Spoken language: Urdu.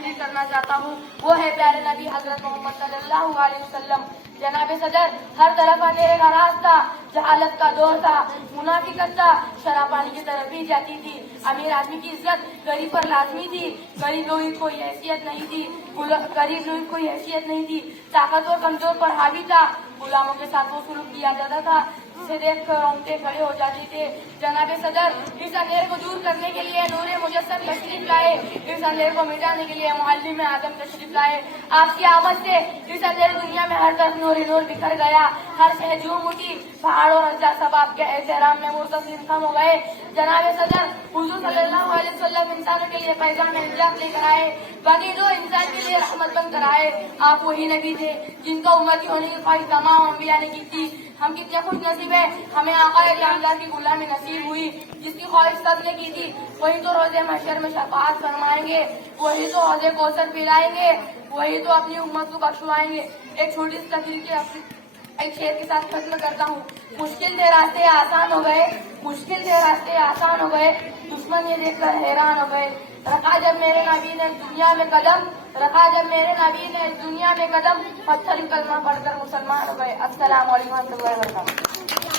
تقریر کرنا چاہتا ہوں وہ ہے پیارے نبی حضرت محمد صلی اللہ علیہ وسلم۔ جناب صدر، ہر طرف اندھیرے کا راستہ، جہالت کا دور تھا، منافقت تھا، شراب پانی کی طرف بھی جاتی تھی۔ امیر آدمی کی عزت غریب پر لازمی تھی، غریب لوگوں کی کوئی حیثیت نہیں تھی، غریب لوگوں کی کوئی حیثیت نہیں تھی، طاقتور کمزور پر حاوی تھا، غلاموں کے ساتھ وہ سلوک کیا جاتا تھا جسے دیکھ کر رونگٹے کھڑے ہو جاتے تھے۔ جناب صدر، اس اندھیرے کو دور کرنے کے لیے نور مجسم تشریف لائے، اس اندھیرے کو مٹانے کے لیے معلم اعظم تشریف لائے۔ آپ کی آمد سے اس اندھیری دنیا میں ہر طرف نور ہی نور بکھر گیا، ہر شے جھوم اٹھی، پہاڑ اور اجزا سب آپ کے احترام میں مرتسم خم ہو گئے۔ جناب صدر، حضور صلی اللہ علیہ وسلم انسانوں کے لیے پیغام نجات لے کر آئے، باقی دو انسان کے لیے رحمت بن کر آئے۔ آپ وہی نبی تھے جن کو امتی ہونے کی خواہش تمام انبیاء نے کی تھی۔ ہم کتنے خوش نصیب ہیں، ہمیں آقا نامدار کی غلامی نصیب ہوئی، جس کی خواہش سب نے کی تھی۔ وہی تو روز محشر میں شفاعت فرمائیں گے، وہی تو حوض کوثر پلائیں گے، وہی تو اپنی امت کو بخشوائیں گے۔ ایک چھوٹی سی تقریر کے ایک شعر کے ساتھ ختم کرتا ہوں۔ مشکل تھے راستے آسان ہو گئے، مشکل تھے راستے آسان ہو گئے، دشمن یہ دیکھ کر حیران ہو گئے۔ رکھا جب میرے نبی نے دنیا میں قدم، رکھا جب میرے نبی نے دنیا میں قدم، پتھر کلمہ پڑھ کر مسلمان ہو گئے۔ السلام علیکم و رحمۃ اللہ وبرکاتہ۔